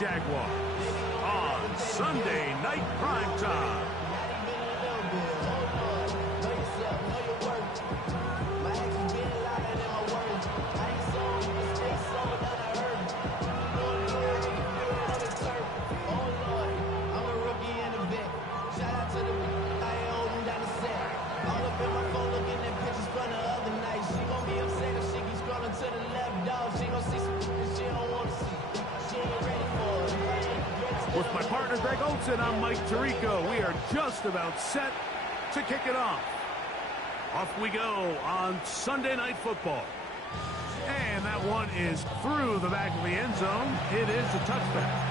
Jaguars on Sunday Night Primetime. With my partner Greg Olson, I'm Mike Tirico. We are just about set to kick it off. Off we go on Sunday Night Football. And that one is through the back of the end zone. It is a touchback.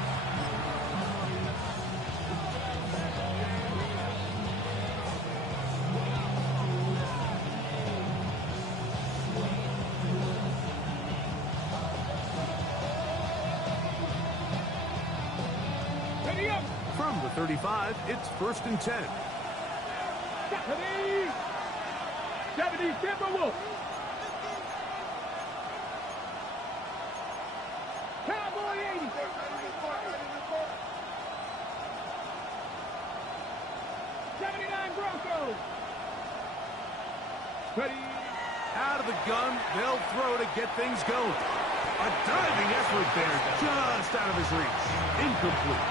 From the 35, it's 1st and 10. Deputy Timberwolf. Cowboy 80. '79 Broncos. Ready. Out of the gun, they'll throw to get things going. A diving effort there, just out of his reach. Incomplete.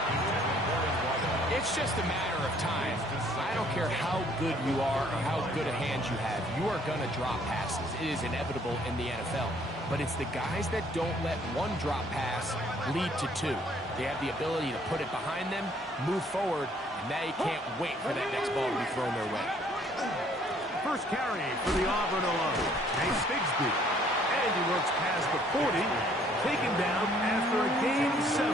It's just a matter of time. I don't care how good you are or how good a hand you have. You are going to drop passes. It is inevitable in the NFL. But it's the guys that don't let one drop pass lead to two. They have the ability to put it behind them, move forward, and they can't wait for that next ball to be thrown their way. First carry for the Auburn alum, Chase Bigsby. And he works past the 40, taken down after a gain of 7.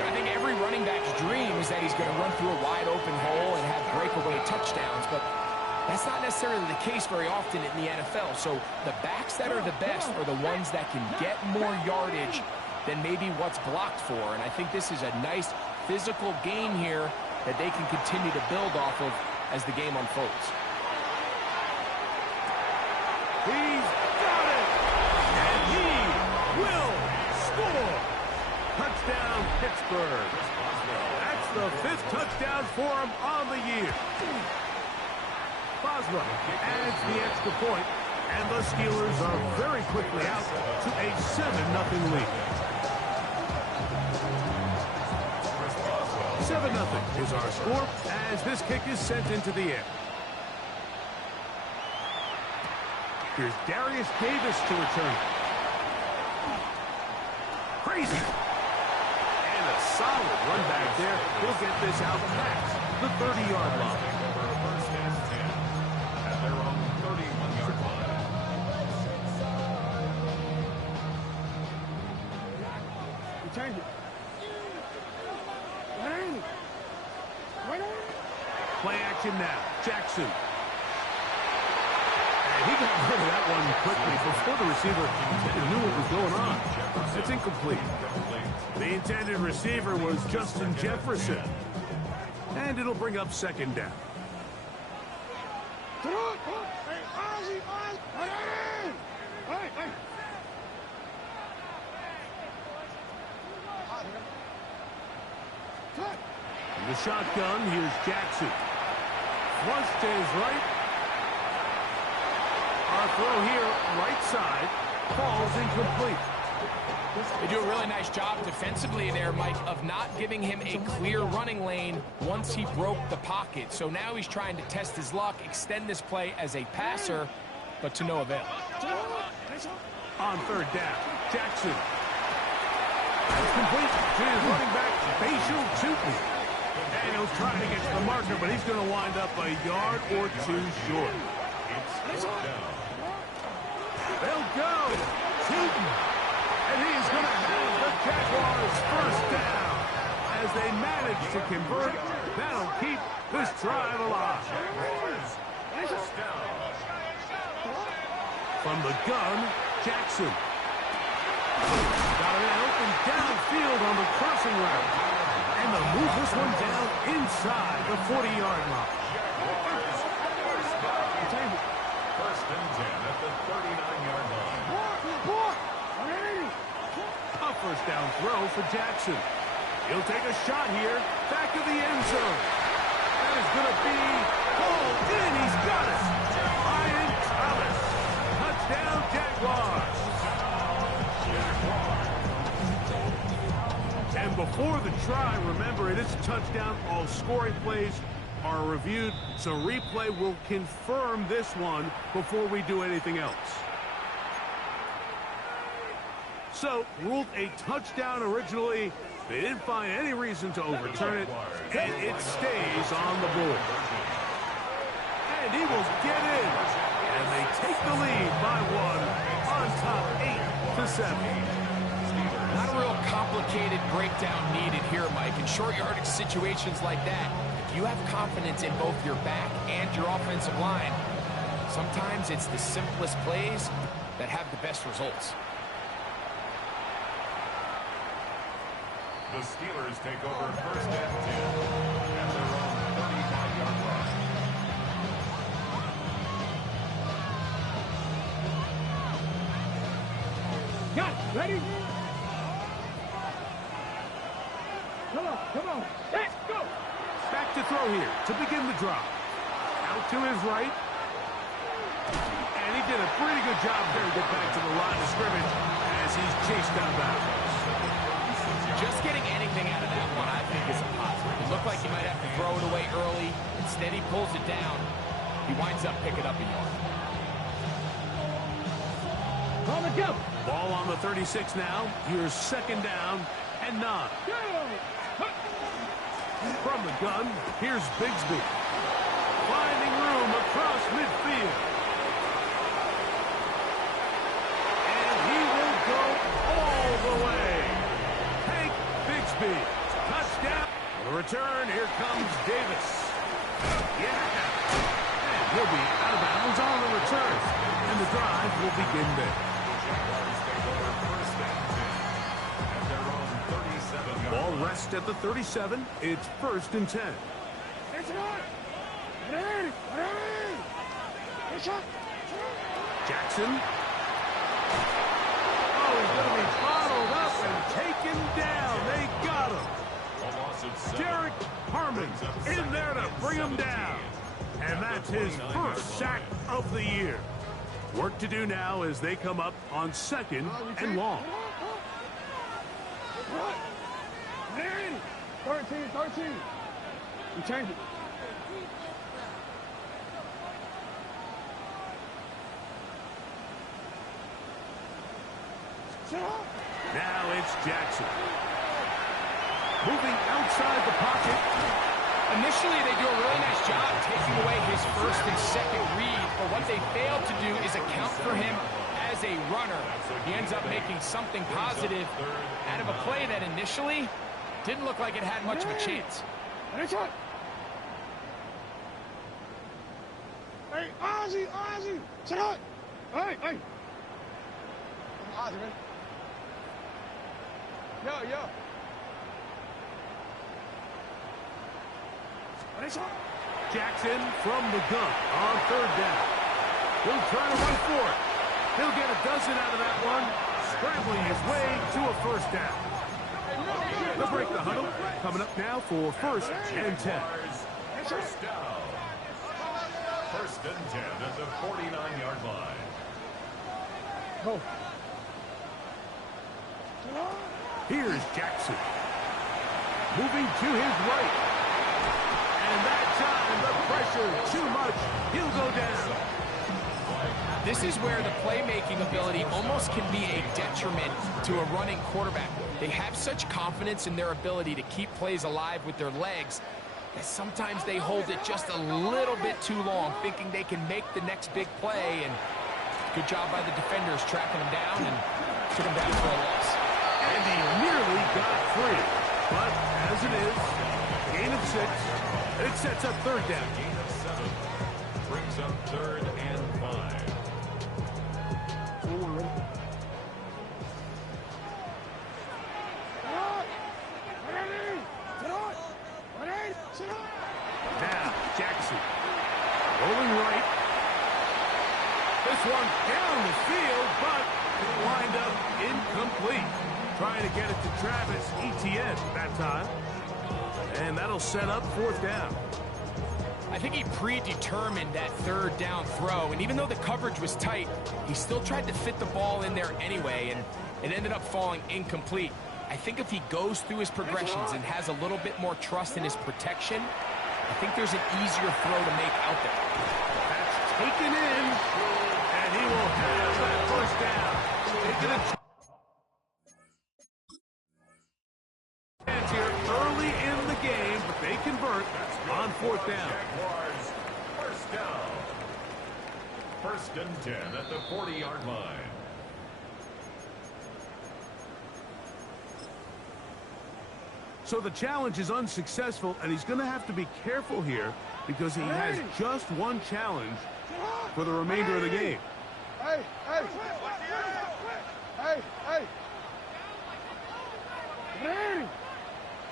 I think every running back's dream is that he's going to run through a wide open hole and have breakaway touchdowns, but that's not necessarily the case very often in the NFL. So the backs that are the best are the ones that can get more yardage than maybe what's blocked for, and I think this is a nice physical game here that they can continue to build off of as the game unfolds. He's got it! And he will score! Touchdown, Pittsburgh. That's the 5th touchdown for him on the year. Boswell adds the extra point, and the Steelers are very quickly out to a 7-0 lead. 7-0 is our score as this kick is sent into the air. Here's Darius Davis to return. Crazy. And a solid run back there. He'll get this out past the 30-yard line. First and 10 at their own 31-yard line. Return it. Play action now. Jackson. And he got rid of that one quickly before the receiver knew what was going on. It's incomplete. The intended receiver was Justin Jefferson. And it'll bring up 2nd down. In the shotgun, here's Jackson. Flush to his right. Our throw here, right side, falls incomplete. They do a really nice job defensively there, Mike, of not giving him a clear running lane once he broke the pocket. So now he's trying to test his luck, extend this play as a passer, but to no avail. On 3rd down, Jackson. That's complete to his running back, Bashal Tootin. And he'll try to get to the marker, but he's going to wind up a yard or 2 short. They'll go. Tootin. And he's going to have the Jaguars' 1st down. As they manage to convert, that'll keep this drive alive. From the gun, Jackson. Got it open downfield on the crossing route. And they'll move this one down inside the 40-yard line. First and 10 at the 39-yard line. A first down throw for Jackson. He'll take a shot here. Back of the end zone. That is going to be pulled in. He's got it. Ryan Thomas. Touchdown, Jaguars. And before the try, remember, it is a touchdown. All scoring plays are reviewed, so replay will confirm this one before we do anything else. So, ruled a touchdown originally. They didn't find any reason to overturn it, and it stays on the board. And he will get in, and they take the lead by one on top 8-7. Not a real complicated breakdown needed here, Mike. In short yardage situations like that, if you have confidence in both your back and your offensive line, sometimes it's the simplest plays that have the best results. The Steelers take over first and 10 at their own 35-yard line. Got it. Ready? Come on. Let's go. Back to throw here to begin the drive. Out to his right. And he did a pretty good job there to get back to the line of scrimmage as he's chased out of bounds. Just getting anything out of that one, I think, is a positive. It looked like he might have to throw it away early. Instead, he pulls it down. He winds up picking up a yard. On the go. Ball on the 36 now. Here's second down and 9. Go. From the gun, here's Bigsby. Finding room across midfield. And he will go all the way. Hank Bigsby. Touchdown. On the return, here comes Davis. Yeah. And he'll be out of bounds on the return. And the drive will begin there. Ball rests at the 37. It's first and 10. Jackson. Oh, he's going to be bottled up and taken down. They got him. Derek Harmon in there to bring him down. And that's his first sack of the year. Work to do now as they come up on second and long. 13. You change it. Now it's Jackson. Moving outside the pocket. Initially, they do a really nice job taking away his first and second read, but what they failed to do is account for him as a runner. He ends up making something positive out of a play that initially didn't look like it had much of a chance. Hey, Ozzy, sit up. Hey. Ozzy, man. Yo. Jackson from the gun on third down. He'll try to run for it. He'll get a dozen out of that one, scrambling his way to a first down. They'll break the huddle. Coming up now for first and 10. First down. First and 10 at the 49-yard line. Go. Here's Jackson. Moving to his right. And that time, the pressure too much. He'll go down. This is where the playmaking ability almost can be a detriment to a running quarterback. They have such confidence in their ability to keep plays alive with their legs that sometimes they hold it just a little bit too long, thinking they can make the next big play. And good job by the defenders tracking him down and took him down for a loss. And he nearly got free. But as it is, gain of 6. It sets up third down. Gain of 7 brings up third and 5. Now, Jackson. Rolling right. This one down the field, but it wind up incomplete. Trying to get it to Travis Etienne that time. And that'll set up 4th down. I think he predetermined that 3rd down throw, and even though the coverage was tight, he still tried to fit the ball in there anyway, and it ended up falling incomplete. I think if he goes through his progressions and has a little bit more trust in his protection, I think there's an easier throw to make out there. That's taken in, and he will have that 1st down. Taking a chance here early in the game, but they convert on 4th down. Jaguars, 1st down. 1st and 10 at the 40-yard line. So the challenge is unsuccessful, and he's going to have to be careful here because he has just one challenge for the remainder of the game. Hey, hey, hey, hey. Ready.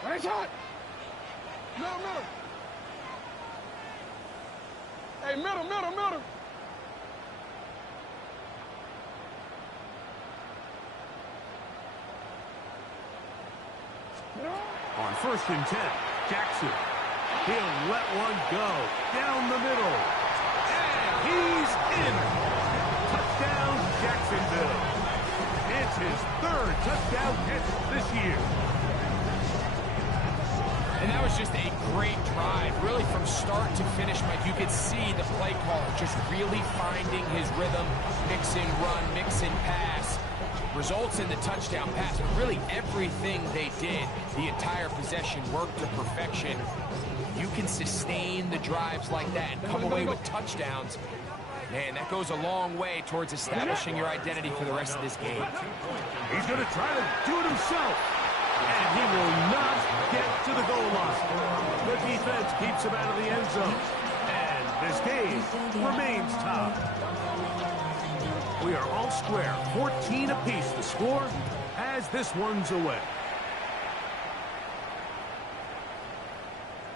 Right shot. Middle, middle. Hey, middle, middle, middle. On 1st and 10, Jackson. He'll let one go down the middle. And he's in. Touchdown, Jacksonville. It's his 3rd touchdown catch this year. And that was just a great drive, really from start to finish, Mike. You could see the play caller just really finding his rhythm, mix and run, mix and pass. Results in the touchdown pass, but really everything they did, the entire possession worked to perfection. You can sustain the drives like that and come away with touchdowns. Man, that goes a long way towards establishing your identity for the rest of this game. He's going to try to do it himself. And he will not get to the goal line. The defense keeps him out of the end zone. And this game remains tied. We are all square, 14 apiece. The score as this one's away.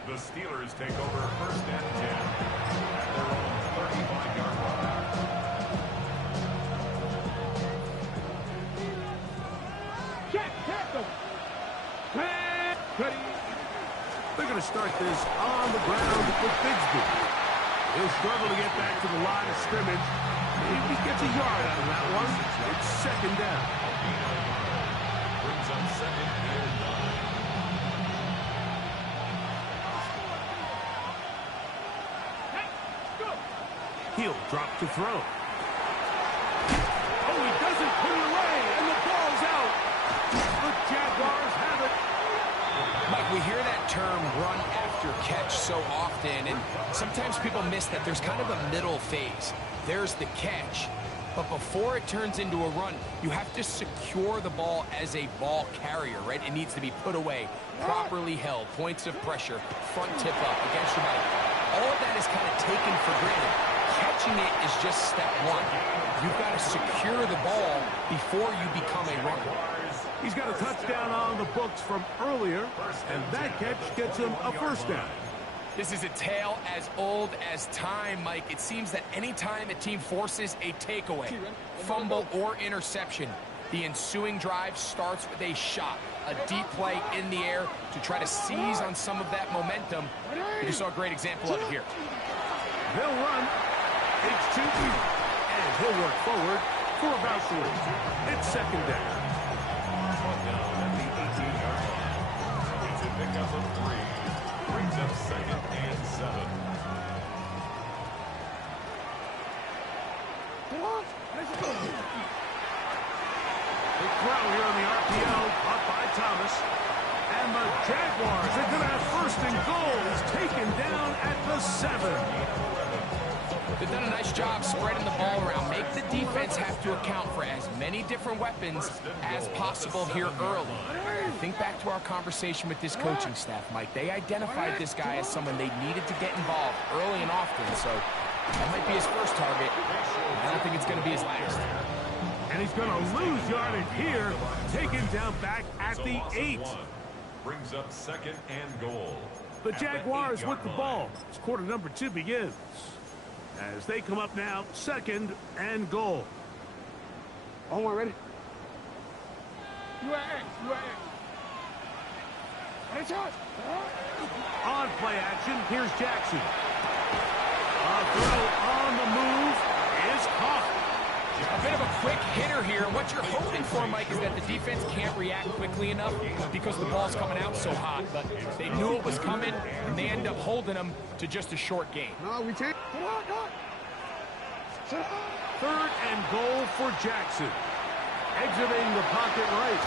The Steelers take over 1st and 10 at their own 35-yard line. Check, tackle. They're going to start this on the ground with Bigsby. He'll struggle to get back to the line of scrimmage. If he gets a yard out of that one, it's 2nd down. Brings up 2nd and 9. He'll drop to throw. Oh, he doesn't put it away, and the ball's out. The Jaguars have it. Mike, we hear that term run after catch so often, and sometimes people miss that there's kind of a middle phase. There's the catch, but before it turns into a run, you have to secure the ball as a ball carrier, right? It needs to be put away, properly held, points of pressure, front tip up against your body. All of that is kind of taken for granted. Catching it is just step one. You've got to secure the ball before you become a runner. He's got a touchdown on the books from earlier, and that catch gets him a 1st down. This is a tale as old as time, Mike. It seems that any time a team forces a takeaway, fumble, or interception, the ensuing drive starts with a shot, a deep play in the air to try to seize on some of that momentum. We just saw a great example of it here. They'll run. H2, and he'll work forward for about 3. It's 2nd down. Down at the 18-yard line. It's a pickup of 3. Brings up 2nd and 7. Big throw here on the RPO, caught by Thomas. And the Jaguars are going to have 1st and goal. He's taken down at the 7. They've done a nice job spreading the ball around. Make the defense have to account for as many different weapons as possible here early. Think back to our conversation with this coaching staff, Mike. They identified this guy as someone they needed to get involved early and often, so that might be his first target. I don't think it's going to be his last. And he's going to lose yardage here, taken down back at the 8. Brings up 2nd and goal. The Jaguars with the ball. As quarter number 2 begins. As they come up now, 2nd and goal. On one, ready? On play action, here's Jackson. A throw on the move is caught. A bit of a quick hitter here. What you're hoping for, Mike, is that the defense can't react quickly enough because the ball's coming out so hot. But they knew it was coming, and they end up holding them to just a short gain. No, we take. Third and goal for Jackson. Exiting the pocket right.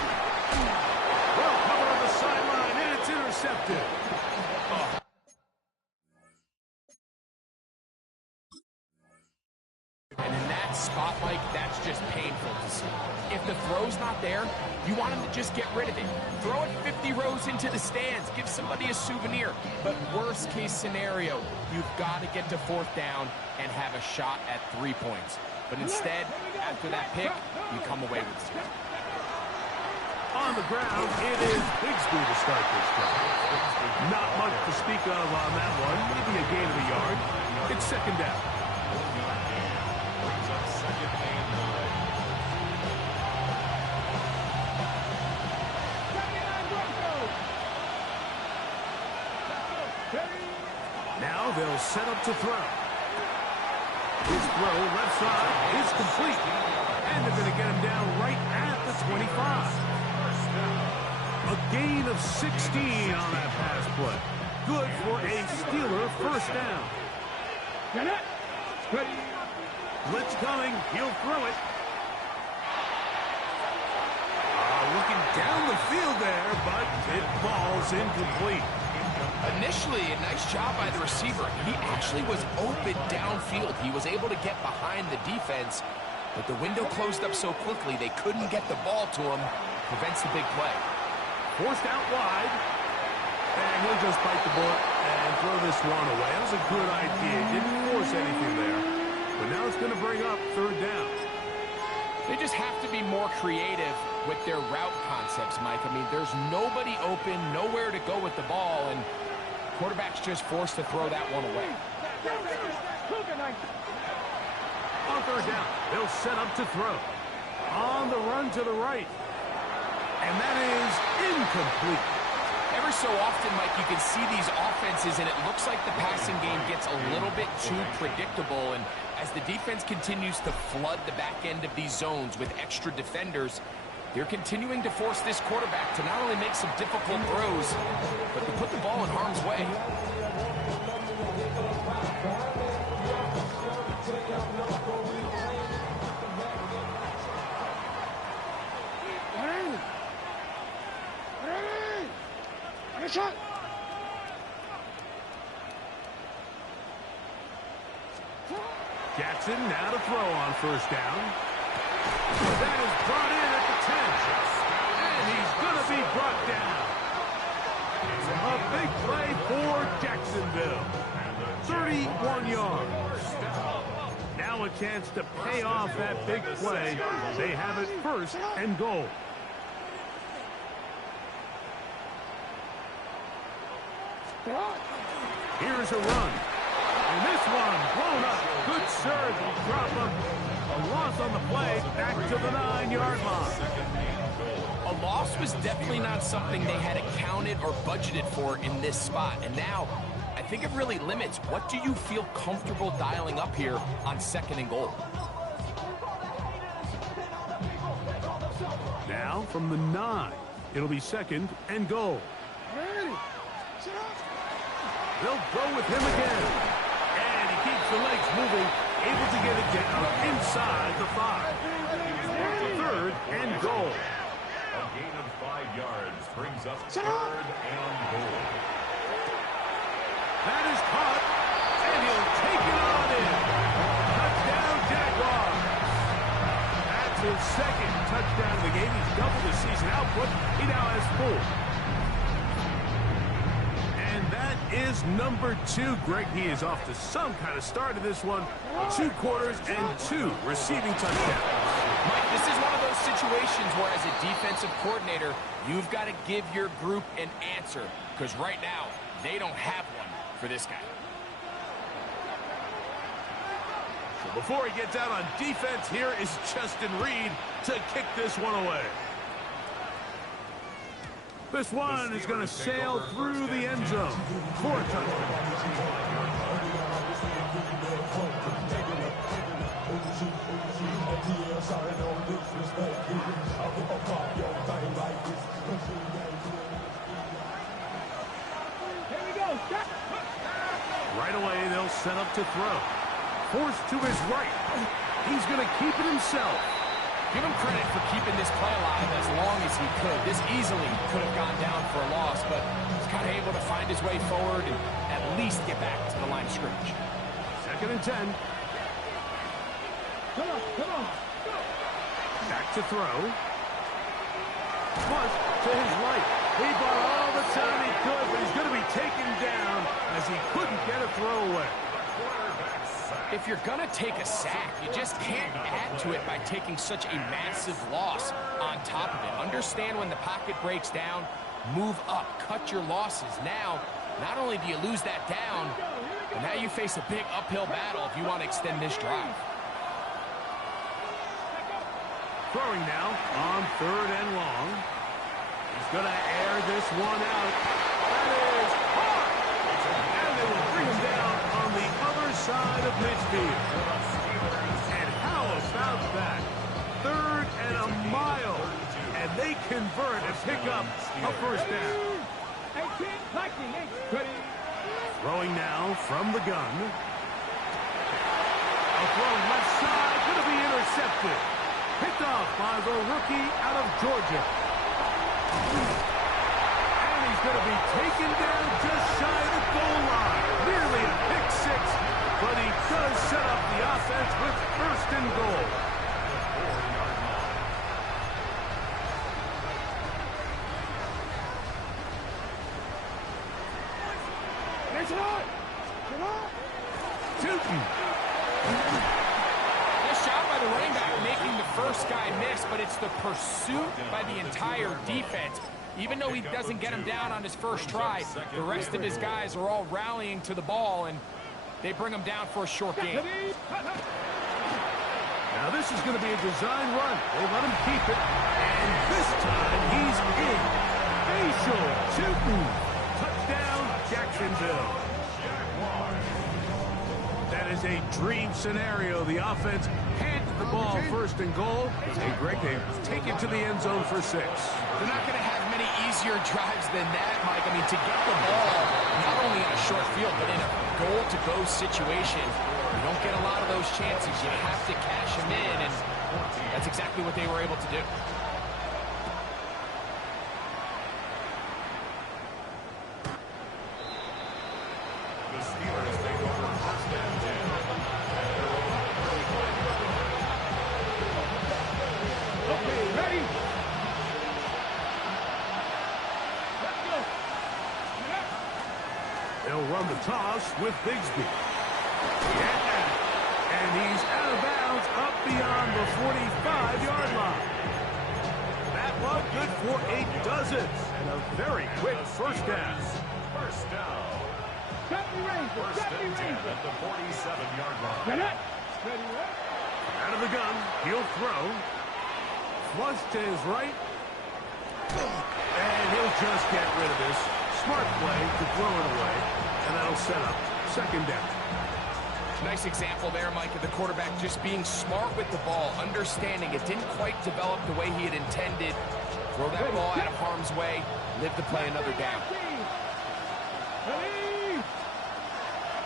Well covered on the sideline, and it's intercepted. And in that spot, Mike, that's just painful to see. If the throw's not there, you want him to just get rid of it. Throw it 50 rows into the stands. Give somebody a souvenir. But worst case scenario, you've got to get to fourth down and have a shot at 3 points. But instead, after that pick, you come away with 0. On the ground, it is Bigsby to start this drive. Not much to speak of on that one. Maybe a gain of a yard. It's second down. Brings up second and 9. Now they'll set up to throw. His throw left side is complete. And they're going to get him down right at the 25. A gain of 16 on that pass play. Good for a Steeler first down. Blitz coming. He'll throw it. Looking down the field there, but it falls incomplete. Initially, a nice job by the receiver. He actually was open downfield. He was able to get behind the defense, but the window closed up so quickly they couldn't get the ball to him. Prevents the big play. Forced out wide, and he'll just bite the bullet and throw this one away. That was a good idea. Didn't force anything there, but now it's going to bring up third down. They just have to be more creative with their route concepts, Mike. I mean, there's nobody open, nowhere to go with the ball, and quarterback's just forced to throw that one away. On third down, they'll set up to throw. On the run to the right. And that is incomplete. Every so often, Mike, you can see these offenses, and it looks like the passing game gets a little bit too predictable. And as the defense continues to flood the back end of these zones with extra defenders, they're continuing to force this quarterback to not only make some difficult throws, but to put the ball in harm's way. Jackson now to throw on first down. That is brought in at the 10. And he's going to be brought down. A big play for Jacksonville. 31 yards. Now a chance to pay off that big play. They have it first and goal. Here's a run. And this one blown up. Good surge will drop him. A loss on the play back to the 9-yard line. A loss was definitely not something they had accounted or budgeted for in this spot. And now, I think it really limits what do you feel comfortable dialing up here on second and goal. Now from the 9, it'll be second and goal. They'll go with him again. And he keeps the legs moving, able to get it down inside the 5. Third and goal. A gain of 5 yards brings up third and goal. That is caught, and he'll take it on in. Touchdown, Jaguars. That's his second touchdown of the game. He's doubled his season output. He now has 4. And that is number 2. Greg, he is off to some kind of start of this one. 2 quarters and 2 receiving touchdowns. Mike, this is one of those situations where as a defensive coordinator, you've got to give your group an answer. Because right now, they don't have one for this guy. So before he gets out on defense, here is Justin Reed to kick this one away. This one is going to sail through the end zone for a touchdown. Right away, they'll set up to throw. Forced to his right. He's going to keep it himself. Give him credit for keeping this play alive as long as he could. This easily could have gone down for a loss, but he's kind of able to find his way forward and at least get back to the line of scrimmage. 2nd and 10. Come on. Back to throw. Flush to his right. He bought all the time he could, but he's going to be taken down as he couldn't get a throwaway. If you're going to take a sack, you just can't add to it by taking such a massive loss on top of it. Understand when the pocket breaks down, move up, cut your losses. Now, not only do you lose that down, but now you face a big uphill battle if you want to extend this drive. Throwing now on 3rd and long. He's going to air this one out. That is hard. And they will bring him down on the other side of midfield. And how about that? 3rd and a mile. And they convert and pick up a first down. Throwing now from the gun. A throw left side, going to be intercepted. Picked off by the rookie out of Georgia. And he's going to be taken down just shy of the goal line. Nearly a pick six, but he does set up the offense with 1st and goal. Tootin'. Nice job by the running back making the first guy miss, but it's the pursuit by the entire defense. Even though he doesn't get him down on his first try, the rest of his guys are all rallying to the ball, and they bring him down for a short gain. Now this is going to be a design run. They let him keep it, and this time he's in. Facial Tootin'. Touchdown, Jacksonville. That is a dream scenario. The offense hands the ball 1st and goal. Hey, Greg, they take it to the end zone for 6. They're not going to have many easier drives than that, Mike. I mean, to get the ball, not only in a short field, but in a goal-to-go situation, you don't get a lot of those chances. You have to cash them in, and that's exactly what they were able to do. The Steelers take over 1st and 10. Okay, ready? They'll run the toss with Bigsby. And he's out of bounds up beyond the 45-yard line. That one good for 8 dozens and a very quick first down. First down. 1st and 10 at the 47-yard line. Out of the gun, he'll throw. Flush to his right. And he'll just get rid of this. Smart play to throw it away. And that'll set up 2nd down. Nice example there, Mike, of the quarterback just being smart with the ball, understanding it didn't quite develop the way he had intended. Throw that ball out of harm's way, live to play another down.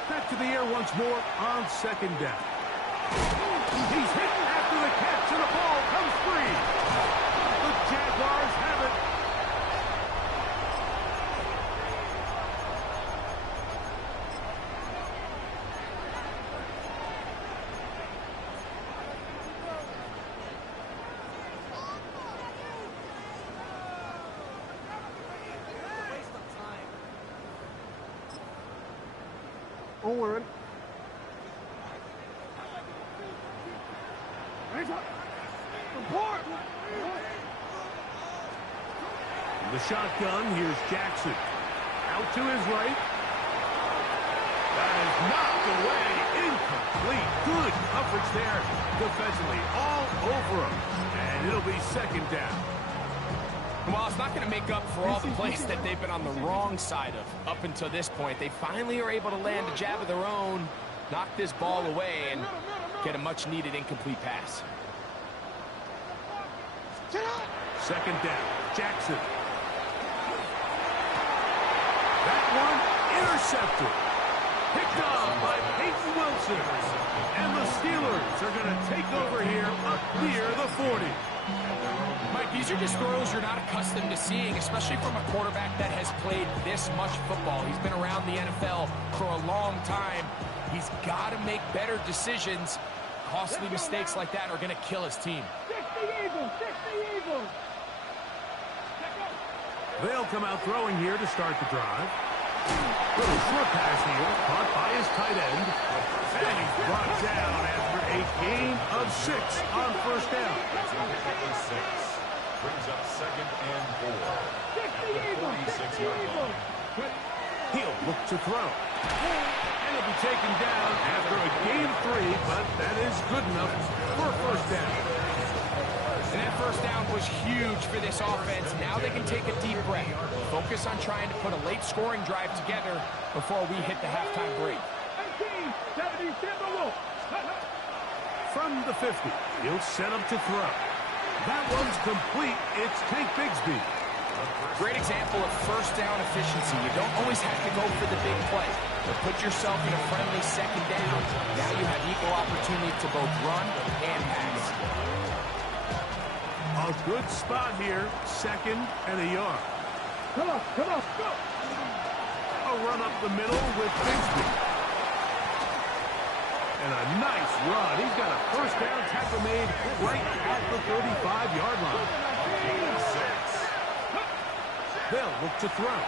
Back to the air once more on 2nd down. He's hit after the catch, and the ball comes free. The Jaguars have it. Don't worry. Report! The shotgun, here's Jackson. Out to his right. That is knocked away. Incomplete. Good coverage there defensively. All over him. And it'll be 2nd down. Well, it's not going to make up for all the plays that they've been on the wrong side of up until this point. They finally are able to land a jab of their own, knock this ball away, and get a much-needed incomplete pass. Second down, Jackson. That one intercepted. Picked off by Peyton Wilson. And the Steelers are going to take over here up near the 40. Mike, these are just throws you're not accustomed to seeing, especially from a quarterback that has played this much football. He's been around the NFL for a long time. He's got to make better decisions. Costly mistakes like that are going to kill his team. They'll come out throwing here to start the drive. Little short pass here, caught by his tight end. And he's brought down after a gain of 6 on first down. Brings up 2nd and 4 at the 46-yard line. He'll look to throw. And he'll be taken down after a gain of 3, but that is good enough for a first down. And that first down was huge for this offense. Now they can take a deep breath. Focus on trying to put a late scoring drive together before we hit the halftime break. From the 50, he'll set up to throw. That one's complete. It's Tank Bigsby. Great example of first down efficiency. You don't always have to go for the big play, but put yourself in a friendly second down. Now you have equal opportunity to both run and pass. A good spot here, 2nd and a yard. Come on, go! A run up the middle with Bigsby. And a nice run. He's got a first down tackle made right at the 35-yard line. They'll look to throw.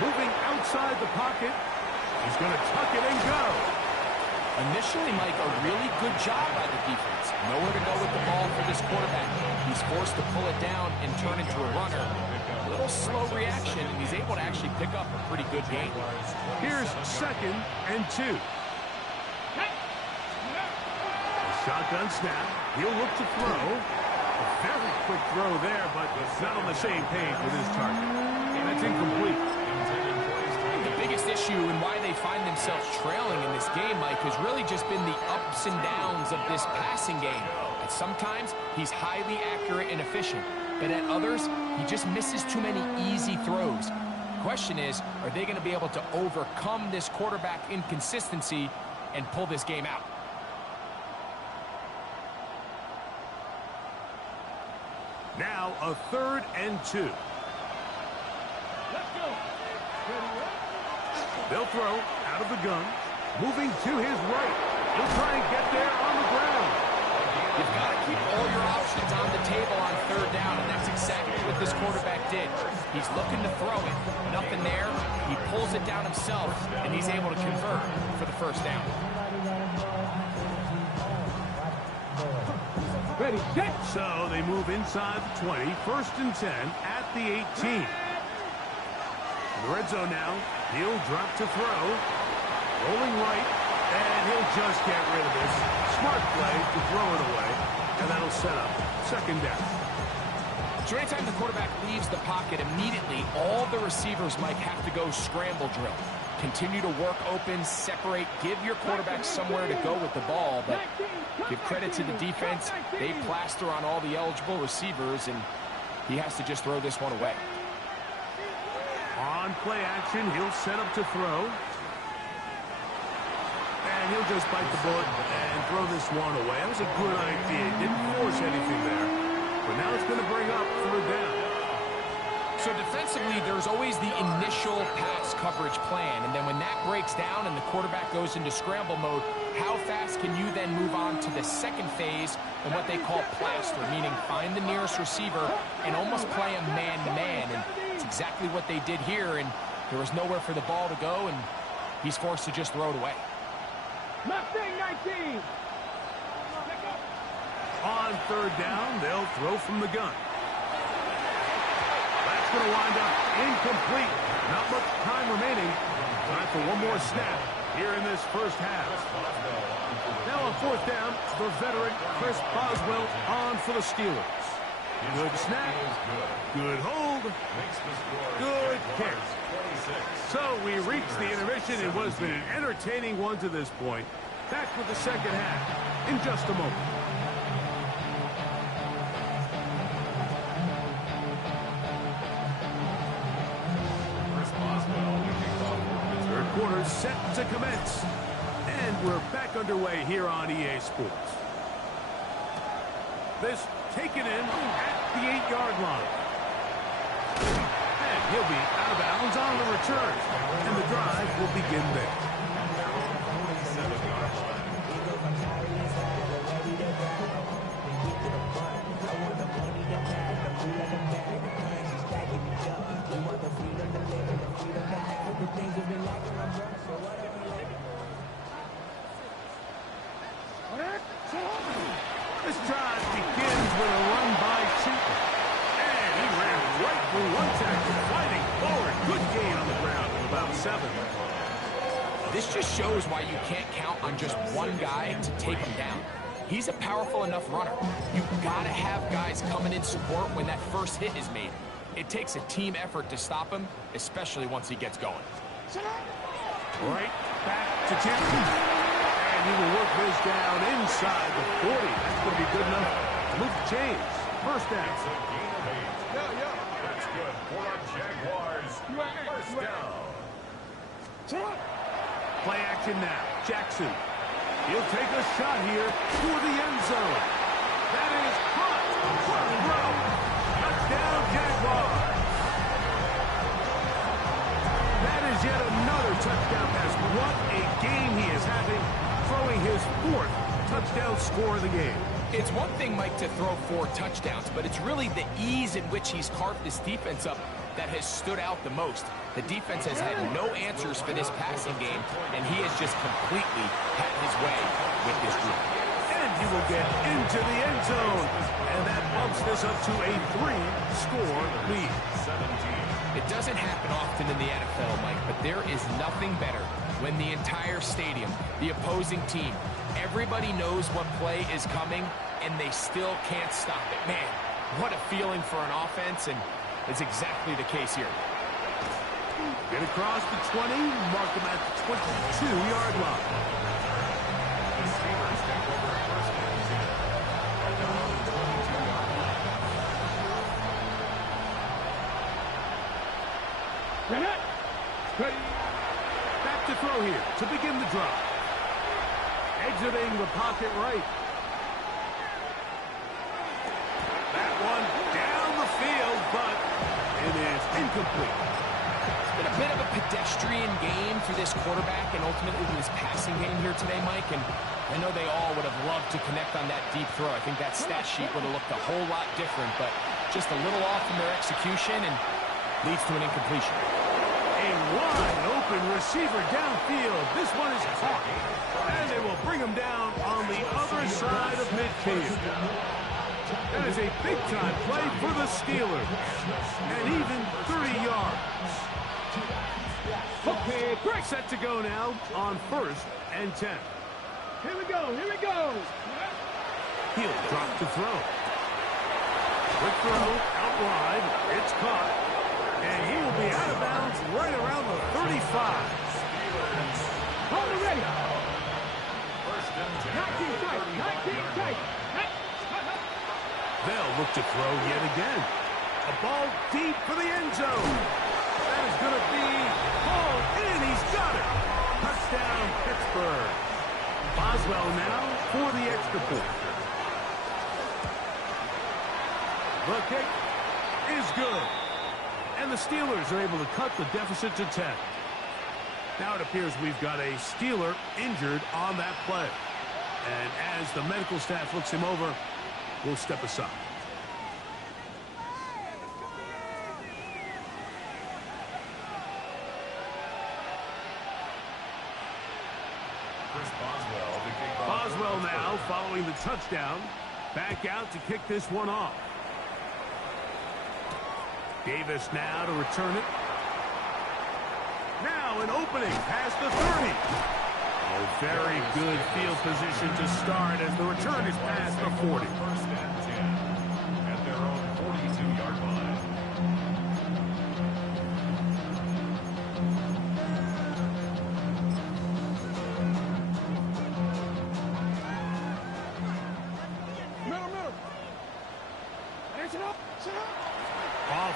Moving outside the pocket. He's going to tuck it and go. Initially, Mike, a really good job by the defense. Nowhere to go with the ball for this quarterback. He's forced to pull it down and turn into a runner. A little slow reaction, and he's able to actually pick up a pretty good gain. Here's 2nd and 2. A shotgun snap. He'll look to throw. A very quick throw there, but not on the same page with his target. That's incomplete. The biggest issue and why they find themselves trailing in this game, Mike, has really just been the ups and downs of this passing game. At sometimes, he's highly accurate and efficient, but at others, he just misses too many easy throws. The question is, are they going to be able to overcome this quarterback inconsistency and pull this game out? Now a 3rd and 2. They'll throw out of the gun. Moving to his right. He'll try and get there on the ground. You've got to keep all your options on the table on 3rd down, and that's exactly what this quarterback did. He's looking to throw it. Nothing there. He pulls it down himself, and he's able to convert for the first down. Ready, set. So they move inside the 20. 1st and 10 at the 18. In the red zone now. He'll drop to throw. Rolling right. And he'll just get rid of this. Smart play to throw it away. And that'll set up 2nd down. So anytime the quarterback leaves the pocket, immediately all the receivers might have to go scramble drill. Continue to work open, separate, give your quarterback somewhere to go with the ball. But give credit to the defense. They plaster on all the eligible receivers, and he has to just throw this one away. On play action, he'll set up to throw. And he'll just bite the bullet and throw this one away. That was a good idea. Didn't force anything there. But now it's going to bring up 3rd down. So defensively, there's always the initial pass coverage plan. And then when that breaks down and the quarterback goes into scramble mode, how fast can you then move on to the second phase and what they call plaster, meaning find the nearest receiver and almost play a man-to-man. And it's exactly what they did here, and there was nowhere for the ball to go, and he's forced to just throw it away. Mustang 19. On 3rd down, they'll throw from the gun. That's going to wind up incomplete. Not much time remaining. Time for one more snap here in this first half. Now on 4th down, the veteran Chris Boswell on for the Steelers. Good snap. Good hold. Good kick. So we reached the intermission. It was an entertaining one to this point. Back with the second half in just a moment. Third quarter set to commence. And we're back underway here on EA Sports. This taken in at the 8-yard line. And he'll be out of bounds on the return. And the drive will begin there. This drive begins with a run by Cheatham. And he ran right through one tackle, fighting forward. Good gain on the ground of about 7. This just shows why you can't count on just one guy to take him down. He's a powerful enough runner. You've got to have guys coming in support when that first hit is made. It takes a team effort to stop him, especially once he gets going. Right back to Cheatham. And he will work this down inside the 40. That's going to be good enough to move the chains. First down. That's good for our Jaguars. First down. Play action now. Jackson. He'll take a shot here for the end zone. That is caught. Throw. Touchdown, Jaguars. That is yet another touchdown pass. What a game he is having, throwing his 4th touchdown score of the game. It's one thing, Mike, to throw 4 touchdowns, but it's really the ease in which he's carved this defense up that has stood out the most. The defense has had no answers for this passing game, and he has just completely had his way with this group. And he will get into the end zone, and that bumps this up to a 3-score lead. It doesn't happen often in the NFL, Mike, but there is nothing better when the entire stadium, the opposing team, everybody knows what play is coming, and they still can't stop it. Man, what a feeling for an offense, and it's exactly the case here. Get across the 20, mark him at the 22-yard line. The Steelers take over first and 10 at their own 22-yard line. Back to throw here to begin the drive. Exiting the pocket right. That one down the field, but it is incomplete. It's been a bit of a pedestrian game for this quarterback and ultimately this passing game here today, Mike. And I know they all would have loved to connect on that deep throw. I think that stat sheet would have looked a whole lot different, but just a little off in their execution and leads to an incompletion. A wide open receiver downfield. This one is caught. And they will bring him down on the other side of midfield. That is a big-time play for the Steelers. And even 30 yards. Okay, set to go now on 1st and 10. Here we go, here we go. He'll drop to throw. Quick throw, out wide. It's caught. And he will be out of bounds right around the 35. Hold it ready. First and 10. 19 tight, 19 tight. They'll look to throw yet again. A ball deep for the end zone. That is going to be hauled in. He's got it. Touchdown, Pittsburgh. Boswell now for the extra point. The kick is good. And the Steelers are able to cut the deficit to 10. Now it appears we've got a Steeler injured on that play. And as the medical staff looks him over, we'll step aside. Boswell now following the touchdown. Back out to kick this one off. Davis now to return it. Now an opening past the 30. A very good field position to start as the return is past the 40. First and 10 at their own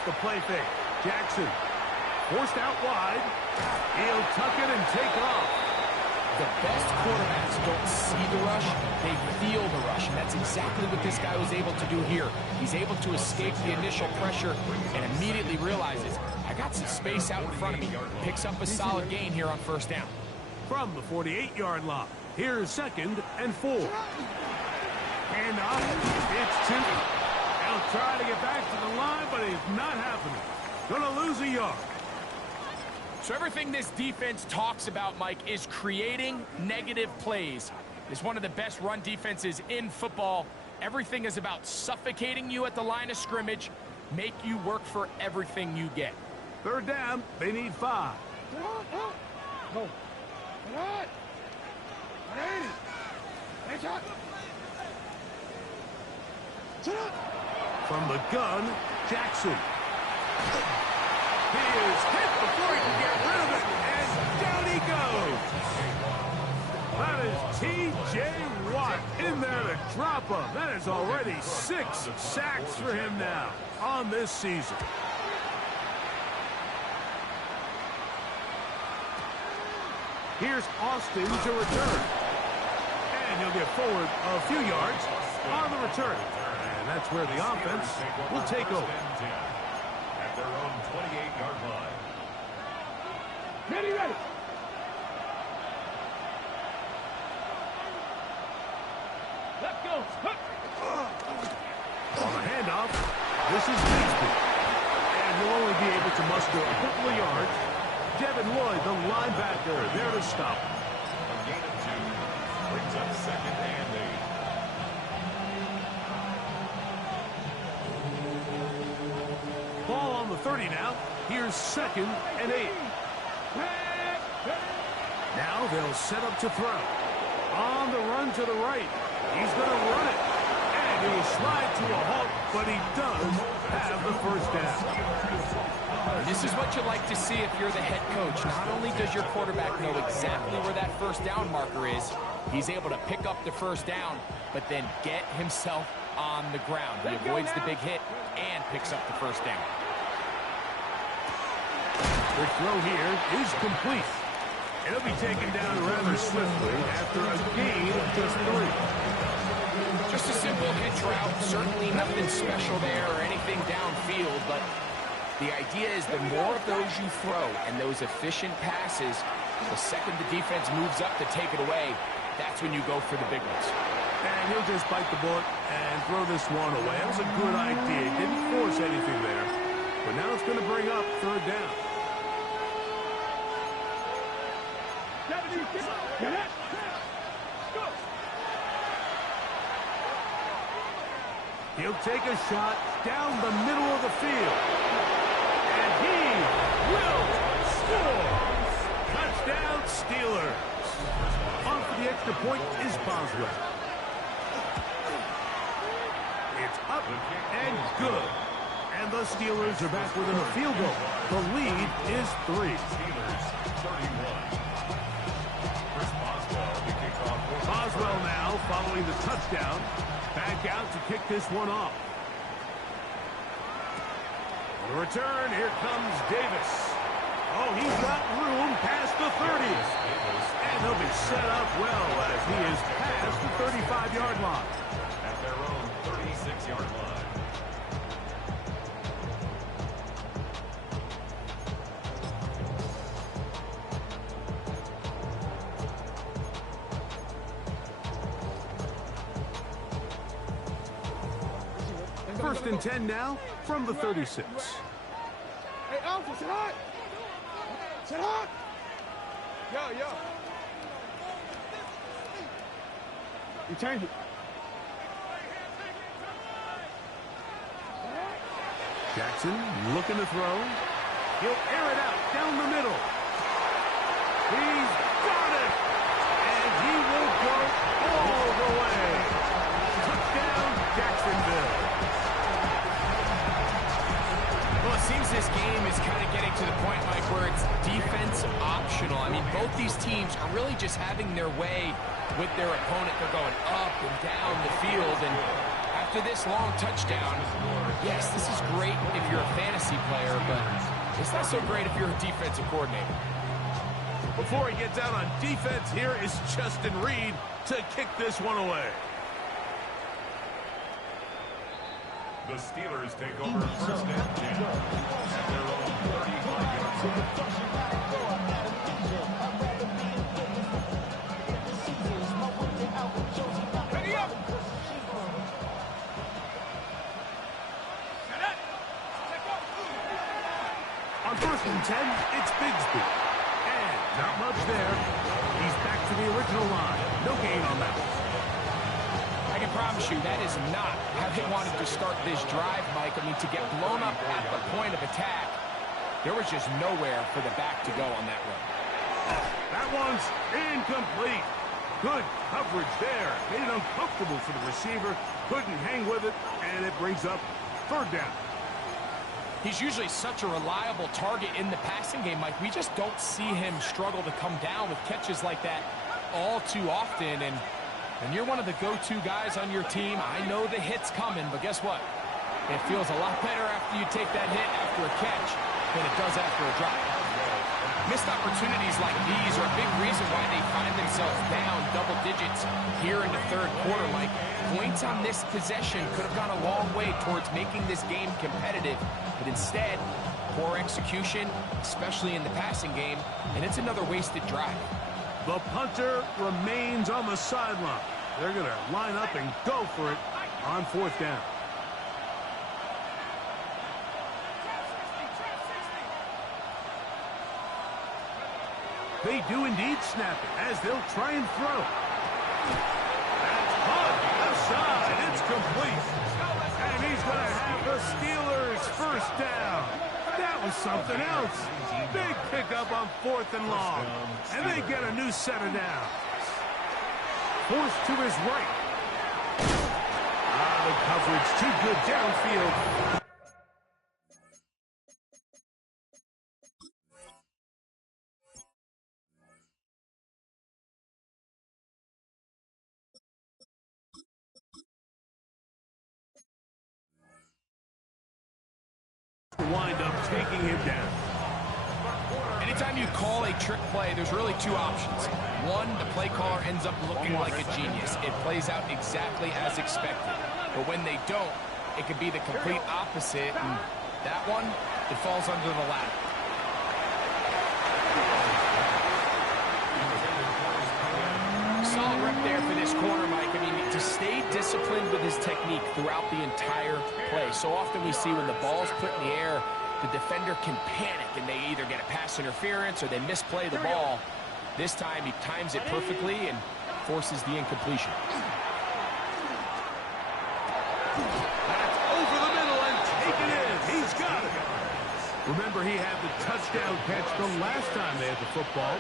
the play fake. Jackson forced out wide. He'll tuck it and take off. The best quarterbacks don't see the rush, they feel the rush, and that's exactly what this guy was able to do here. He's able to escape the initial pressure and immediately realizes, I got some space out in front of me. Picks up a solid gain here on first down. From the 48-yard line, here's 2nd and 4. And off, it's 2. They'll try to get back to the line, but it's not happening. Gonna lose a yard. So everything this defense talks about, Mike, is creating negative plays. It's one of the best run defenses in football. Everything is about suffocating you at the line of scrimmage, make you work for everything you get. 3rd down, they need 5. Go. Come on. 180. Hey, shot. Sit up. From the gun, Jackson. He is hit before he can get rid of it, and down he goes. That is T.J. Watt in there to drop him. That is already 6 sacks for him now on this season. Here's Austin to return. And he'll get forward a few yards on the return. And that's where the offense will take over. At their own 28-yard line. Ready. Let's go. On the handoff, this is Bigsby. And he'll only be able to muster a couple of yards. Devin Lloyd, the linebacker, there to stop. A gain of 2 brings up 2nd and 8. Ball on the 30 now. Here's 2nd and 8. Now they'll set up to throw. On the run to the right. He's going to run it. And he will slide to a halt, but he does have the first down. This is what you like to see if you're the head coach. Not only does your quarterback know exactly where that first down marker is, he's able to pick up the first down, but then get himself on the ground. He avoids the big hit and picks up the first down. The throw here is complete. It'll be taken down rather swiftly after a gain of just 3. Just a simple hitch route. Certainly nothing special there or anything downfield, but the idea is the more of those you throw and those efficient passes, the second the defense moves up to take it away, that's when you go for the big ones. And he'll just bite the bullet and throw this one away. That was a good idea. Didn't force anything there. But now it's going to bring up 3rd down. He'll take a shot down the middle of the field. And he will score. Touchdown, Steelers. On for the extra point is Boswell. It's up and good. And the Steelers are back within a field goal. The lead is 3. Steelers 31. Boswell now following the touchdown. Back out to kick this one off. On the return, here comes Davis. Oh, he's got room past the 30s. And he'll be set up well as he is past the 35-yard line. At their own 36-yard line. First and 10 now from the 36. Hey, Alpha, sit hot. Sit hot. Yo. You change it. Jackson looking to throw. He'll air it out down the middle. He's got it. And he will go all the way. Touchdown, Jacksonville. Well, it seems this game is kind of getting to the point, Mike, where it's defense optional. I mean, both these teams are really just having their way with their opponent. They're going up and down the field, and after this long touchdown, yes, this is great if you're a fantasy player, but it's not so great if you're a defensive coordinator. Before he gets out on defense, here is Justin Reed to kick this one away. The Steelers take over first and 10 at their own 35-yard line. On first and 10, it's Bigsby. And not much there. He's back to the original line. No gain on that one. I can promise you that is not how they wanted to start this drive, Mike. I mean, to get blown up at the point of attack, there was just nowhere for the back to go on that run. That one's incomplete. Good coverage there. Made it uncomfortable for the receiver. Couldn't hang with it, and it brings up third down. He's usually such a reliable target in the passing game, Mike. We just don't see him struggle to come down with catches like that all too often. And you're one of the go-to guys on your team. I know the hit's coming, but guess what? It feels a lot better after you take that hit after a catch than it does after a drop. Missed opportunities like these are a big reason why they find themselves down double digits here in the third quarter, Mike. Points on this possession could have gone a long way towards making this game competitive, but instead, poor execution, especially in the passing game, and it's another wasted drive. The punter remains on the sideline. They're going to line up and go for it on fourth down. They do indeed snap it as they'll try and throw. That's caught outside. It's complete. And he's going to have the Steelers first down. That was something else. Big pickup on fourth and long. And they get a new set of downs. Forced to his right. The coverage too good downfield. Wind up taking him down. Anytime you call a trick play, there's really two options. One, the play caller ends up looking like a genius. It plays out exactly as expected. But when they don't, it could be the complete opposite. And that one, it falls under the ladder. Solid rep there for this corner, Mike. I mean, to stay disciplined with his technique throughout the entire play. So often we see when the ball's put in the air, the defender can panic and they either get a pass interference or they misplay the ball. This time he times it perfectly and forces the incompletion. That's over the middle and taken in. He's got it. Remember, he had the touchdown catch the last time they had the football.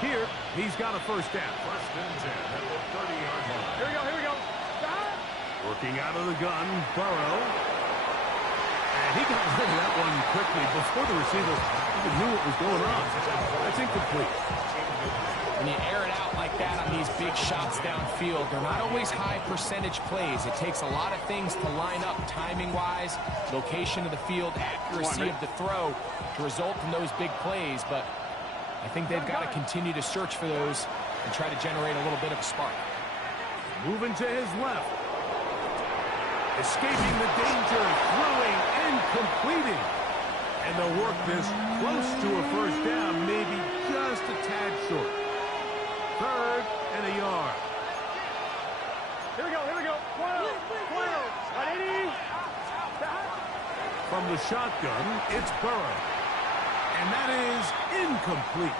Here, he's got a first down. First and 10 at the 30-yard line. Here we go. Working out of the gun, Burrow. And he got rid of that one quickly before the receiver even knew what was going on. That's incomplete. When you air it out like that on these big shots downfield, they're not always high percentage plays. It takes a lot of things to line up timing-wise, location of the field, accuracy of the throw to result in those big plays. But I think they've got to continue to search for those and try to generate a little bit of a spark. Moving to his left. Escaping the danger, throwing and completing. And they'll work this close to a first down, maybe just a tad short. Third and a yard. Here we go. 180. From the shotgun, it's Burrow. And that is incomplete.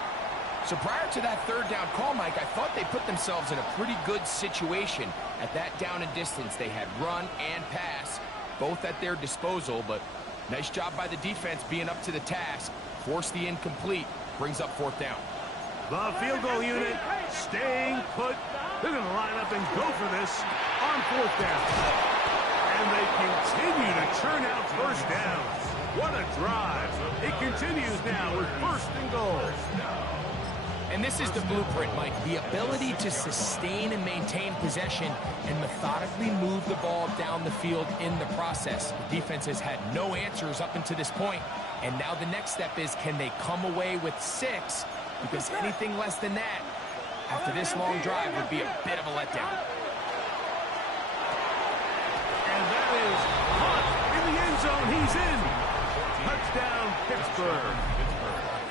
So prior to that third down call, Mike, I thought they put themselves in a pretty good situation at that down and distance. They had run and pass, both at their disposal, but nice job by the defense being up to the task. Force the incomplete, brings up fourth down. The field goal unit staying put. They're going to line up and go for this on fourth down. And they continue to churn out first downs. What a drive. It continues now with first and goal. And this is the blueprint, Mike. The ability to sustain and maintain possession and methodically move the ball down the field in the process. The defense has had no answers up until this point, and now the next step is, can they come away with 6? Because anything less than that, after this long drive, would be a bit of a letdown. And that is caught in the end zone. He's in. Touchdown, Pittsburgh.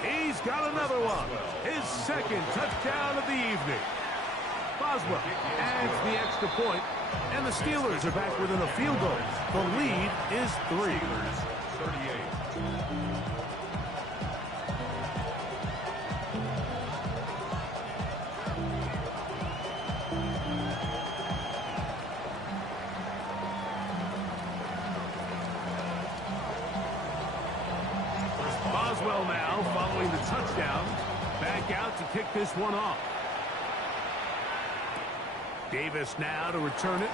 He's got another one. His second touchdown of the evening. Boswell adds the extra point, and the Steelers are back within a field goal. The lead is 3. 38. Boswell now following the touchdown. Back out to kick this one off. Davis now to return it.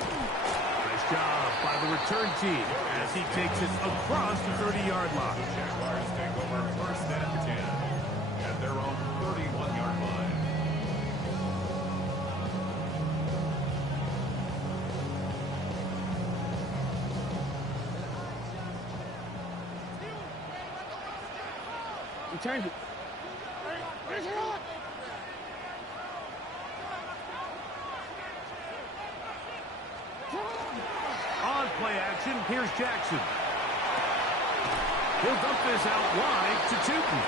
Nice job by the return team as he takes it across the 30-yard line. Jaguars take over first and 10 at their own 31-yard line. You change it. On play action, here's Jackson. He'll dump this out wide to Tootin.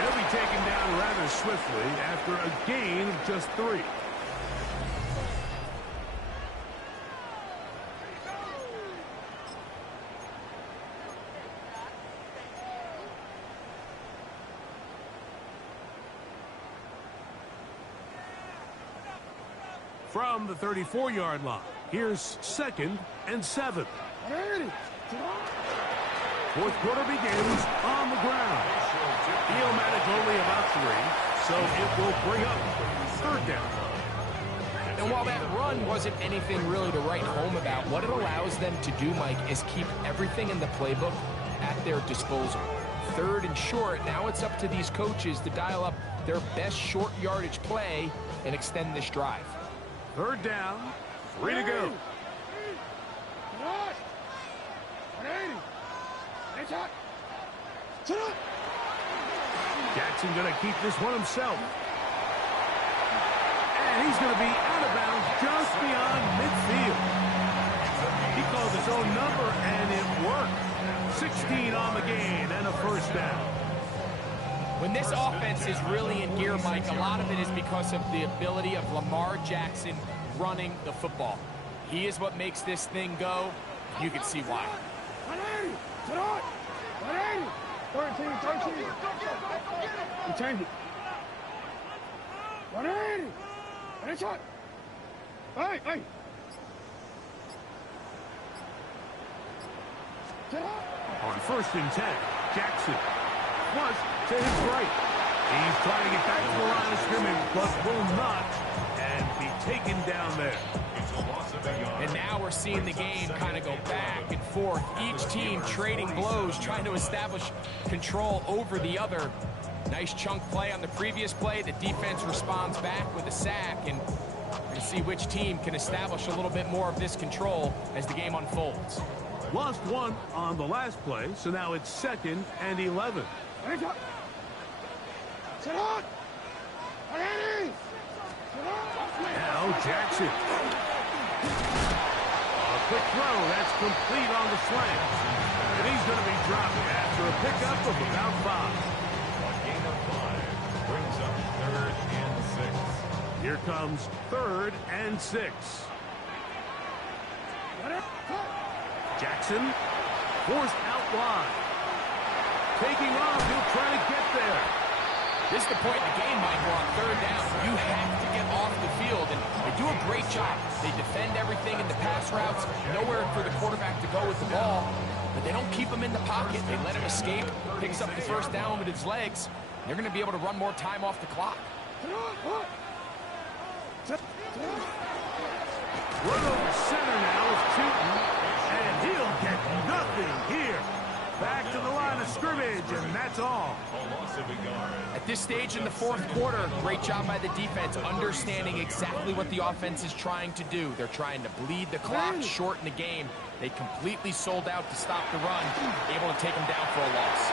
He'll be taken down rather swiftly after a gain of just 3. From the 34-yard line, here's 2nd and 7. Fourth quarter begins on the ground. He'll manage only about 3, so it will bring up 3rd down. And while that run wasn't anything really to write home about, what it allows them to do, Mike, is keep everything in the playbook at their disposal. 3rd and short, now it's up to these coaches to dial up their best short yardage play and extend this drive. 3rd down, 3 to go. Jackson going to keep this one himself. And he's going to be out of bounds just beyond midfield. He called his own number, and it worked. 16 on the gain and a 1st down. When this offense is really in gear, Mike, a lot of it is because of the ability of Lamar Jackson running the football. He is what makes this thing go. You can see why. 13. You change it. 180. And shot. Hey. On 1st and 10, Jackson flush to his right. He's trying to get back to the line of scrimmage, but will not, and be taken down there. And now we're seeing the game kind of go back and forth. Each team trading blows, trying to establish control over the other. Nice chunk play on the previous play. The defense responds back with a sack, and we're going to see which team can establish a little bit more of this control as the game unfolds. Lost 1 on the last play, so now it's 2nd and 11. Now Jackson. A quick throw, that's complete on the slant. And he's going to be dropped after a pickup of about 5. A gain of 5 brings up 3rd and 6. Here comes 3rd and 6. Jackson forced out wide. Taking off, he'll try to get there. This is the point in the game, Mike, where on 3rd down, you have to get off the field, and they do a great job. They defend everything in the pass routes, nowhere for the quarterback to go with the ball, but they don't keep him in the pocket. They let him escape, picks up the 1st down with his legs. They're going to be able to run more time off the clock. Run over center now is Tootin, and he'll get nothing here. Back to the line of scrimmage, and that's all. I At this stage in the fourth quarter, great job by the defense, understanding exactly what the offense is trying to do. They're trying to bleed the clock, shorten the game. They completely sold out to stop the run, able to take them down for a loss.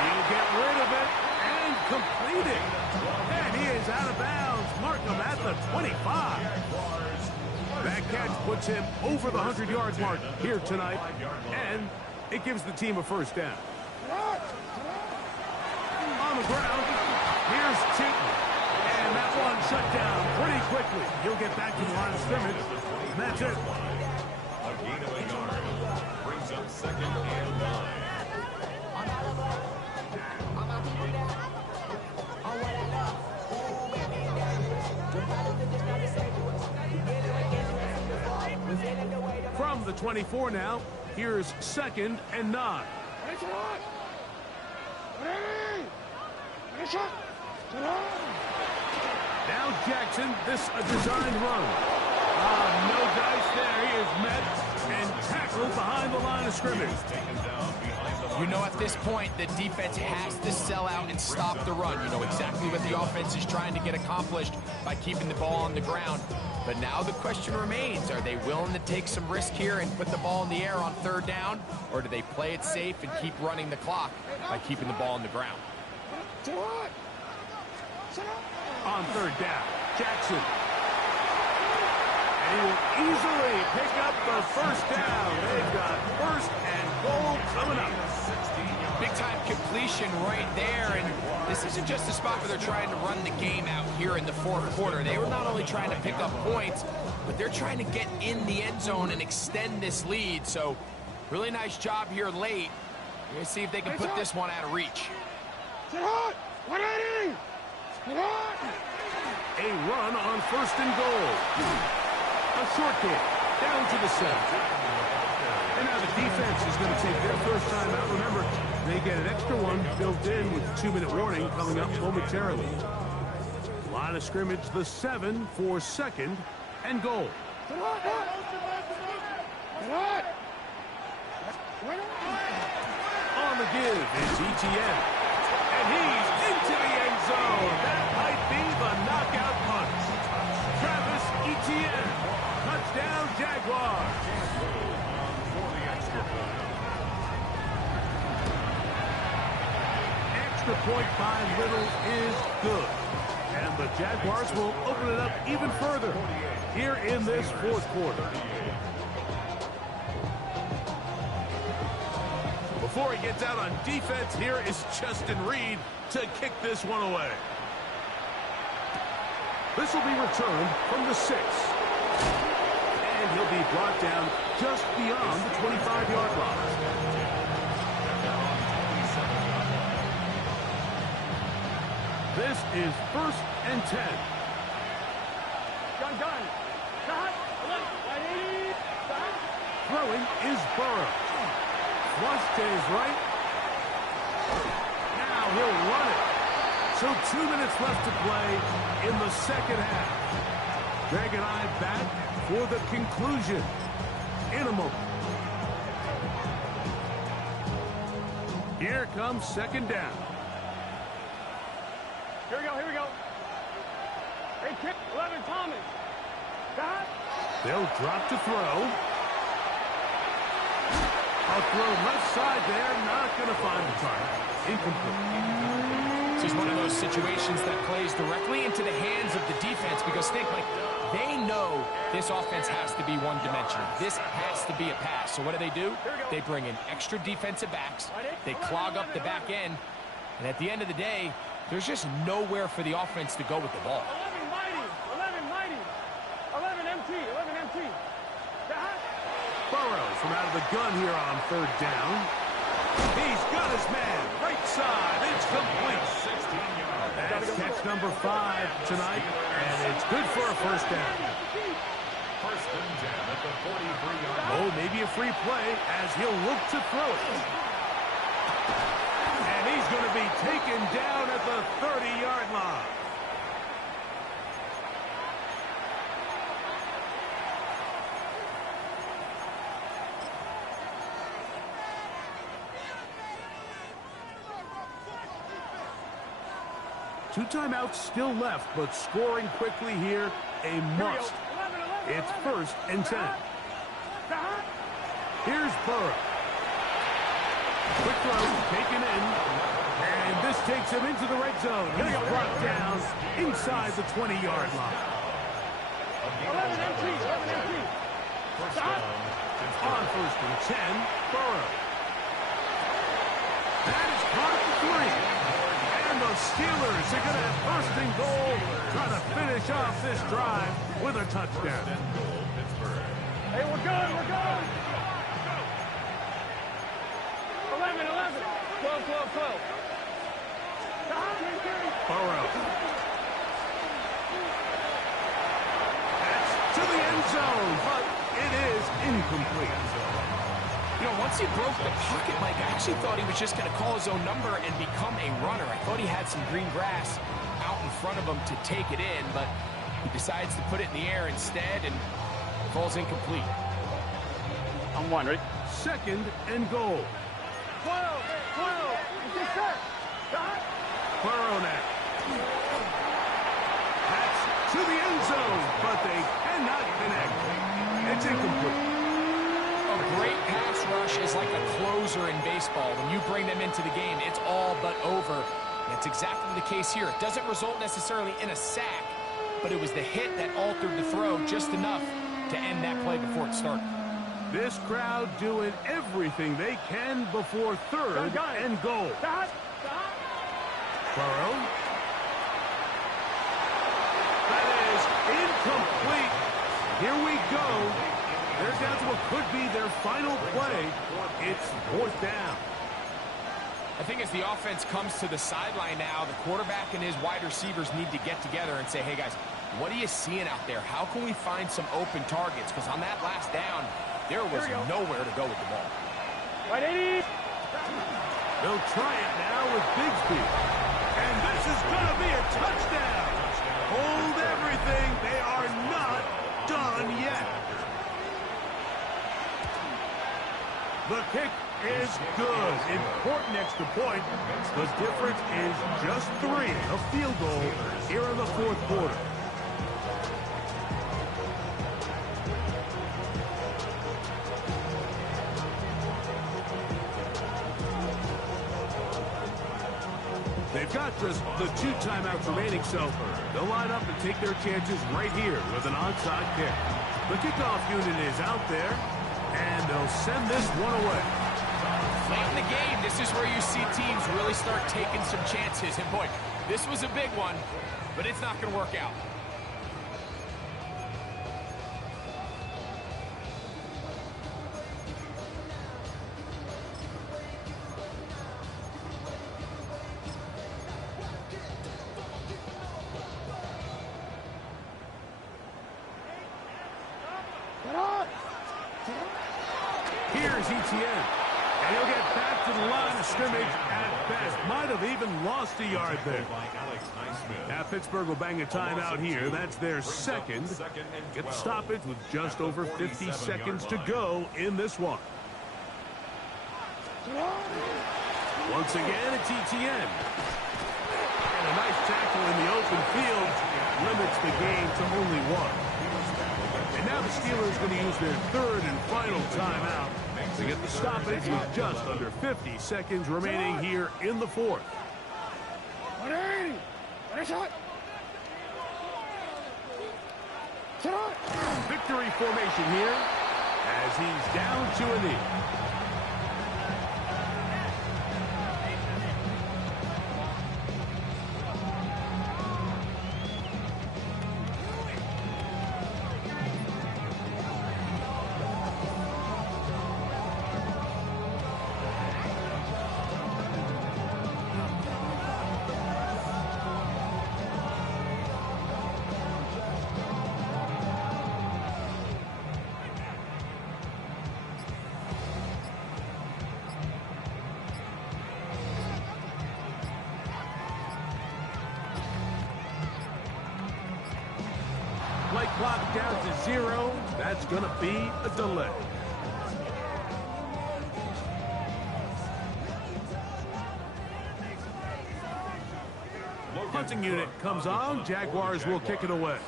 He'll get rid of it and complete it. And he is out of bounds. Mark him at the 25. That catch puts him over the 100-yard mark here tonight, and it gives the team a first down. On the ground, here's Cheaton. And that one shut down pretty quickly. He'll get back to the line of scrimmage, and that's it. A gain of a yard brings up 2nd and 9. From the 24 now, here's 2nd and 9. Now Jackson, this a designed run. No dice there. He is met and tackled behind the line of scrimmage. You know, at this point, the defense has to sell out and stop the run. You know exactly what the offense is trying to get accomplished by keeping the ball on the ground. But now the question remains, are they willing to take some risk here and put the ball in the air on 3rd down? Or do they play it safe and keep running the clock by keeping the ball on the ground? On 3rd down, Jackson. And he will easily pick up the first down. They've got 1st and goal coming up. Big-time completion right there, and this isn't just a spot where they're trying to run the game out here in the fourth quarter. They were not only trying to pick up points, but they're trying to get in the end zone and extend this lead. So, really nice job here late. We're going to see if they can put this one out of reach. A run on 1st and goal. A short kick down to the 7. And now the defense is going to take their first time out. Remember, they get an extra one built in with 2-minute warning coming up momentarily. Line of scrimmage, the 7 for 2nd and goal. On the give is ETN. And he's into the end zone. That might be the knockout punch. Travis Etienne. Touchdown, Jaguars. Extra point by Little is good. And the Jaguars will open it up even further here in this fourth quarter. Before he gets out on defense, here is Justin Reed to kick this one away. This will be returned from the 6. And he'll be brought down just beyond the 25-yard line. This is 1st and 10. Throwing is Burrow. Flush to his right. Now he'll run it. So 2 minutes left to play in the second half. Greg and I back for the conclusion in a moment. Here comes 2nd down. Here we go. Hey, kick, 11, Thomas. Got. They'll drop to throw. A throw left side there, not going to find the target. Incomplete. This is one of those situations that plays directly into the hands of the defense because think, like, they know this offense has to be one-dimensional. This has to be a pass. So what do? They bring in extra defensive backs. They clog up the back end. And at the end of the day, there's just nowhere for the offense to go with the ball. 11 empty. Burrow from out of the gun here on 3rd down. He's got his man. Right side. It's complete. 16 yards. That's catch number 5 tonight. And it's good for a first down. 1st and 10 at the 43-yard line. Oh, maybe a free play as he'll look to throw it. And he's going to be taken down at the 30-yard line. 2 timeouts still left, but scoring quickly here, a must. It's 1st and 10. Here's Burrow. Quick throw, taken in. And this takes him into the red zone. He's brought down inside the 20-yard line. 11 empty. On 1st and 10, Burrow. That is caught at the 3. And the Steelers are going to have 1st and goal, trying to finish off this drive with a touchdown. Hey, we're good. 11. 12. Burrow. That's to the end zone, but it is incomplete. You know, once he broke the pocket, Mike, I actually thought he was just going to call his own number and become a runner. I thought he had some green grass out in front of him to take it in, but he decides to put it in the air instead and falls incomplete. I'm 1, ready? 2nd and goal. 12. Get set. Burrow now. That's to the end zone, but they cannot connect. It's incomplete. A great pass rush is like a closer in baseball. When you bring them into the game, it's all but over. That's exactly the case here. It doesn't result necessarily in a sack, but it was the hit that altered the throw just enough to end that play before it started. This crowd doing everything they can before 3rd and goal. Burrow. That is incomplete. Here we go. They're down to what could be their final play. It's 4th down. I think as the offense comes to the sideline now, the quarterback and his wide receivers need to get together and say, hey, guys, what are you seeing out there? How can we find some open targets? Because on that last down, there was nowhere to go with the ball. Right, 80. They'll try it now with Bigsby. And this is going to be a touchdown. Hold everything. They are not done yet. The kick is good. Important extra point. The difference is just 3. A field goal here in the 4th quarter. They've got just the 2 timeouts remaining, so they'll line up and take their chances right here with an onside kick. The kickoff unit is out there, and they'll send this one away. Late in the game, this is where you see teams really start taking some chances. And boy, this was a big one, but it's not going to work out. Here's ETN, and he'll get back to the line of scrimmage at best. Might have even lost a yard there. Now Pittsburgh will bang a timeout here. That's their 2nd. Get the stoppage with just over 50 seconds to go in this one. Once again, it's ETN. And a nice tackle in the open field limits the game to only 1. And now the Steelers going to use their 3rd and final timeout to get the stoppage with just under 50 seconds remaining here in the 4th. Victory formation here as he's down to a knee. Play clock down to 0. That's going to be a delay. punting unit comes on. Jaguars will kick it away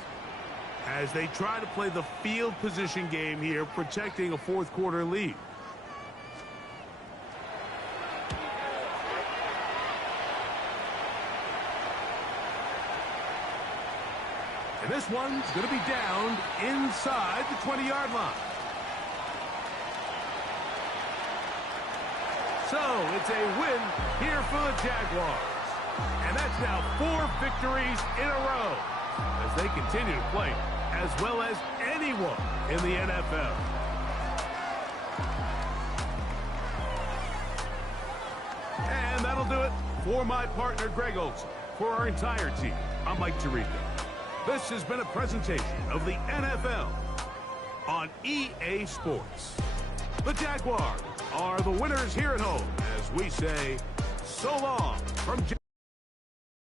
as they try to play the field position game here, protecting a fourth quarter lead. And this one's going to be down inside the 20-yard line. So it's a win here for the Jaguars. And that's now 4 victories in a row as they continue to play as well as anyone in the NFL. And that'll do it for my partner, Greg Olson. For our entire team, I'm Mike Tirico. This has been a presentation of the NFL on EA Sports. The Jaguars are the winners here at home as we say so long from